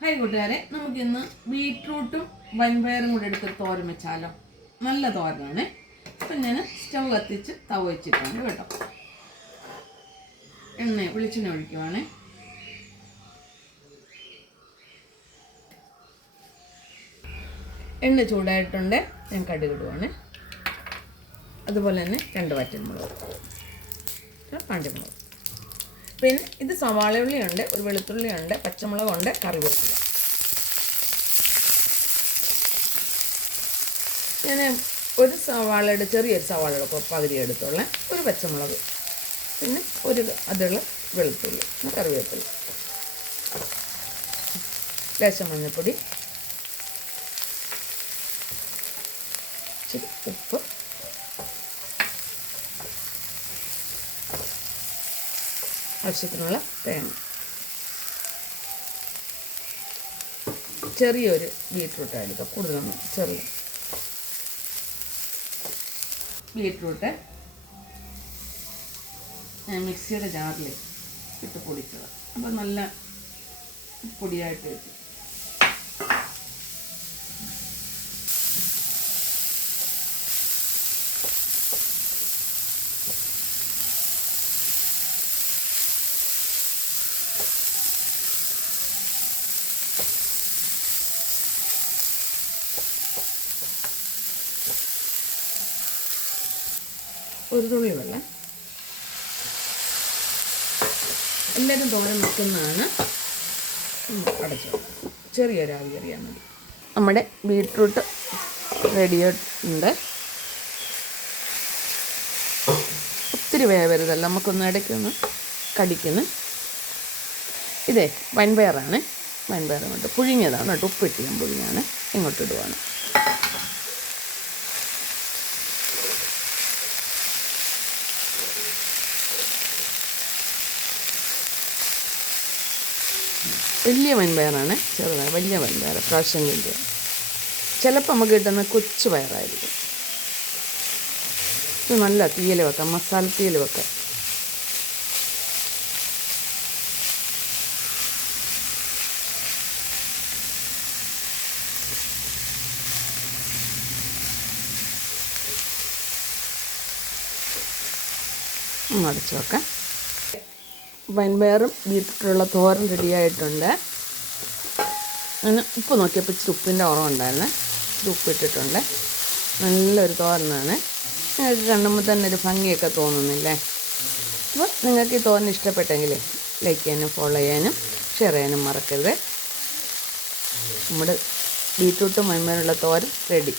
Hi കൂട്ടുകാരെ, നമുക്കിന്ന് ബീട്രൂട്ടും വൻപയറും കൂടെ എടുത്ത് തോരൻ വെച്ചാലോ. നല്ല തോരനാണ്. അപ്പം ഞാൻ സ്റ്റവ് കത്തിച്ച് തവ വെച്ചിട്ടുണ്ട് കേട്ടോ. വെളിച്ചെണ്ണ ഒഴിക്കുവാണ്. എണ്ണ ചൂടായിട്ടുണ്ട്. ഞാൻ കടുകിടുവാണ്. അതുപോലെ തന്നെ 2 വറ്റൽമുളക്, കാണ്ടിമുളക്. പിന്നെ ഇത് സവാളയുള്ളിയുണ്ട്, ഒരു വെളുത്തുള്ളിയുണ്ട്, പച്ചമുളകുണ്ട്, കറിവേപ്പില. ഞാൻ ഒരു സവാളയുടെ ചെറിയൊരു സവാളയുടെ പകുതി എടുത്തുള്ള ഒരു പച്ചമുളക്, പിന്നെ ഒരു അതുള്ള വെളുത്തുള്ളി, കറിവേപ്പില, ലേശം മഞ്ഞൾപ്പൊടി, ഇച്ചിരി ഉപ്പ്, ആവശ്യത്തിനുള്ള തേങ്ങ, ചെറിയൊരു ബീട്രൂട്ട് എടുക്കുക, കൂടുതലൊന്നും ചെറിയ ബീട്രൂട്ട് ഞാൻ മിക്സിയുടെ ജാറിൽ ഇട്ട് പൊടിച്ചത്. അപ്പോൾ നല്ല പൊടിയായിട്ട് കിട്ടും. ഒരു തുള്ളി വെള്ളം. എല്ലാവരും തോരൻ വെക്കുന്നതാണ്. അടച്ചു ചെറിയൊരു ആവി കറിയാൽ മതി. നമ്മുടെ ബീട്രൂട്ട് റെഡിയായിട്ടുണ്ട്. ഒത്തിരി വേവരുതല്ല, നമുക്കൊന്ന് ഇടയ്ക്കൊന്ന് കടിക്കുന്നു. ഇതേ വൻപയറാണ്. വൻപയർ കൊണ്ട് പുഴുങ്ങിയതാണ് കേട്ടോ. ഉപ്പിട്ട് ഞാൻ പുഴുങ്ങിയാണ്. ഇങ്ങോട്ടിടുവാണ്. വലിയ വൻപയറാണ്, ചെറുതാണ്. വലിയ വൻപയർ പ്രാവശ്യം വലിയ. ചിലപ്പോൾ നമുക്ക് കിട്ടുന്ന കൊച്ചു പയറായിരിക്കും. ഇത് നല്ല തീയൽ വെക്കാം, മസാല തീയൽ വെക്കാം. അടച്ചു വെക്കാം. വൻപയറും ബീട്രൂട്ടുള്ള തോരൻ റെഡിയായിട്ടുണ്ട്. അങ്ങനെ ഉപ്പ് നോക്കിയപ്പോൾ ഇച്ചിരി ഉപ്പിൻ്റെ കുറവുണ്ടായിരുന്നു. ഇച്ചിരി ഉപ്പിട്ടിട്ടുണ്ട്. നല്ലൊരു തോരനാണ്. നിങ്ങൾക്ക് കാണുമ്പോൾ തന്നെ ഒരു ഭംഗിയൊക്കെ തോന്നുന്നില്ലേ? അപ്പോൾ നിങ്ങൾക്ക് ഈ തോരൻ ഇഷ്ടപ്പെട്ടെങ്കിൽ ലൈക്ക് ചെയ്യാനും ഫോളോ ചെയ്യാനും ഷെയർ ചെയ്യാനും മറക്കരുത്. നമ്മുടെ ബീട്രൂട്ടും വൻപയറുള്ള തോരൻ റെഡി.